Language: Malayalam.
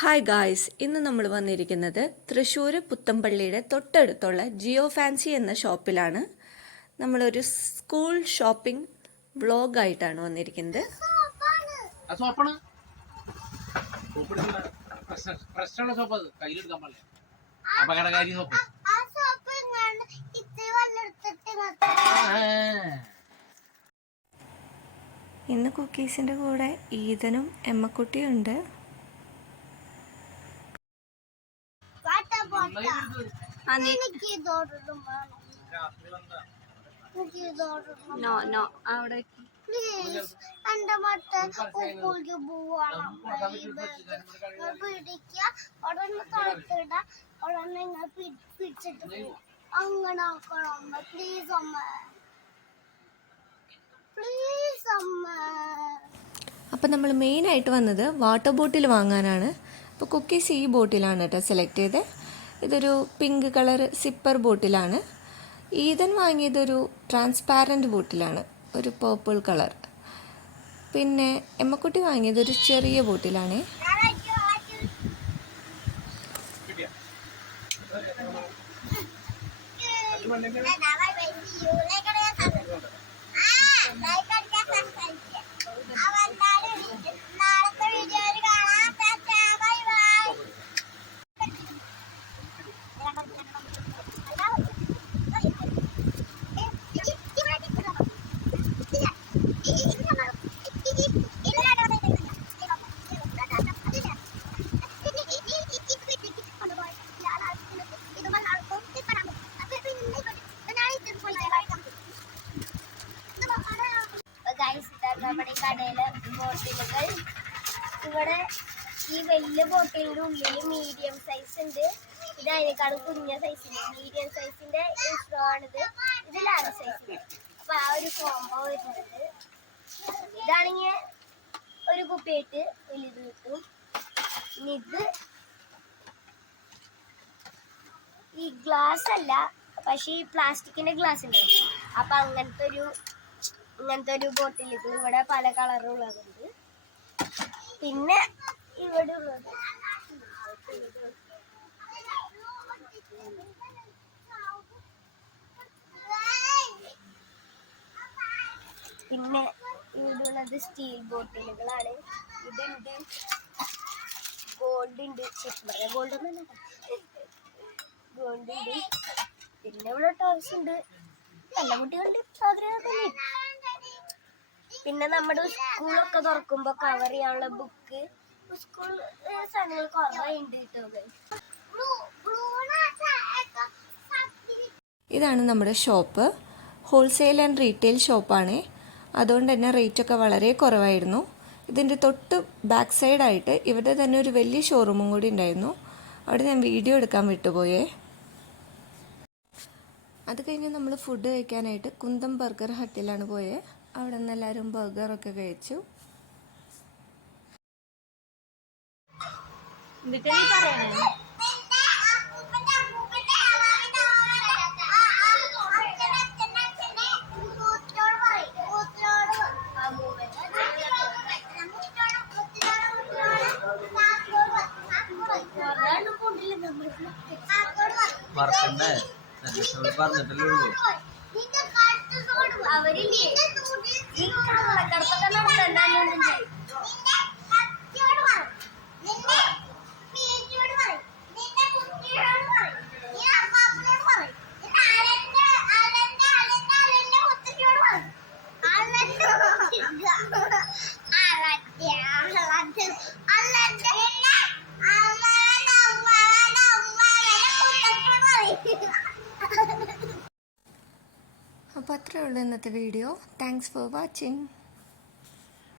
ഹായ് ഗായ്സ്, ഇന്ന് നമ്മൾ വന്നിരിക്കുന്നത് തൃശ്ശൂർ പുത്തമ്പള്ളിയുടെ തൊട്ടടുത്തുള്ള ജിയോ ഫാൻസി എന്ന ഷോപ്പിലാണ്. നമ്മളൊരു സ്കൂൾ ഷോപ്പിംഗ് വ്ളോഗായിട്ടാണ് വന്നിരിക്കുന്നത്. ഇന്ന് കുക്കീസിൻ്റെ കൂടെ ഈദനും എമ്മക്കുട്ടിയും ഉണ്ട്. അപ്പം നമ്മൾ മെയിനായിട്ട് വന്നത് വാട്ടർ ബോട്ടിൽ വാങ്ങാനാണ്. അപ്പോൾ കുക്കീസ് ഈ ബോട്ടിലാണ് കേട്ടോ സെലക്ട് ചെയ്തത്. ഇതൊരു പിങ്ക് കളർ സിപ്പർ ബോട്ടിലാണ്. ഈദൻ വാങ്ങിയതൊരു ട്രാൻസ്പാരൻറ്റ് ബോട്ടിലാണ്, ഒരു പേർപ്പിൾ കളർ. പിന്നെ എമ്മക്കുട്ടി വാങ്ങിയതൊരു ചെറിയ ബോട്ടിലാണ്. നമ്മുടെ കടയിലെ ബോട്ടിലുകൾ ഇവിടെ ഈ വലിയ ബോട്ടിലിൻ്റെ ഉള്ളിൽ മീഡിയം സൈസ് ഉണ്ട്. ഇത് അതിനേക്കാളും കുഞ്ഞ സൈസിന് മീഡിയം സൈസിന്റെ സ്ട്രോ ആണിത്. ഇത് ലാർജ് സൈസിന്. അപ്പൊ ആ ഒരു കോംബോ വരുന്നത് ഇതാണെങ്കിൽ ഒരു കുപ്പിയായിട്ട് വലുത് കിട്ടും. ഇത് ഈ ഗ്ലാസ് അല്ല, പക്ഷെ ഈ പ്ലാസ്റ്റിക്കിന്റെ ഗ്ലാസ് ഉണ്ടാവും. അപ്പൊ അങ്ങനത്തെ ഒരു ബോട്ടിൽ ഇത് ഇവിടെ പല കളറുള്ളതുണ്ട്. പിന്നെ ഇവിടെ ഉള്ളത് ഇവിടുള്ളത് സ്റ്റീൽ ബോട്ടിലുകളാണ്. ഇതുണ്ട്, ഗോൾഡ് ഉണ്ട്, ഗോൾഡ് ഉണ്ട്. പിന്നെ ഇവിടെ ടോയ്സ് ഉണ്ട്. നല്ല കുട്ടികളുടെ ആഗ്രഹമൊക്കെ. പിന്നെ നമ്മുടെ സ്കൂളൊക്കെ തുറക്കുമ്പോൾ കവർ ചെയ്യാനുള്ള ബുക്ക്, സ്കൂൾ സാധനങ്ങൾ കുറവായിട്ടുണ്ട് കിട്ടുന്നത്. ഇതാണ് നമ്മുടെ ഷോപ്പ്. ഹോൾസെയിൽ ആൻഡ് റീറ്റെയിൽ ഷോപ്പാണ്. അതുകൊണ്ട് തന്നെ റേറ്റൊക്കെ വളരെ കുറവായിരുന്നു. ഇതിൻ്റെ തൊട്ട് ബാക്ക് സൈഡായിട്ട് ഇവിടെ തന്നെ ഒരു വലിയ ഷോറൂമും കൂടി ഉണ്ടായിരുന്നു. അവിടെ ഞാൻ വീഡിയോ എടുക്കാൻ വിട്ടുപോയേ. അത് കഴിഞ്ഞ് നമ്മൾ ഫുഡ് കഴിക്കാനായിട്ട് കുന്തം ബർഗർ ഹട്ടിലാണ് പോയത്. അവിടെ നിന്ന് എല്ലാവരും ബർഗറൊക്കെ കഴിച്ചു. അപ്പോൾ അത്രയേ ഉള്ളൂ ഇന്നത്തെ വീഡിയോ. Thanks for watching.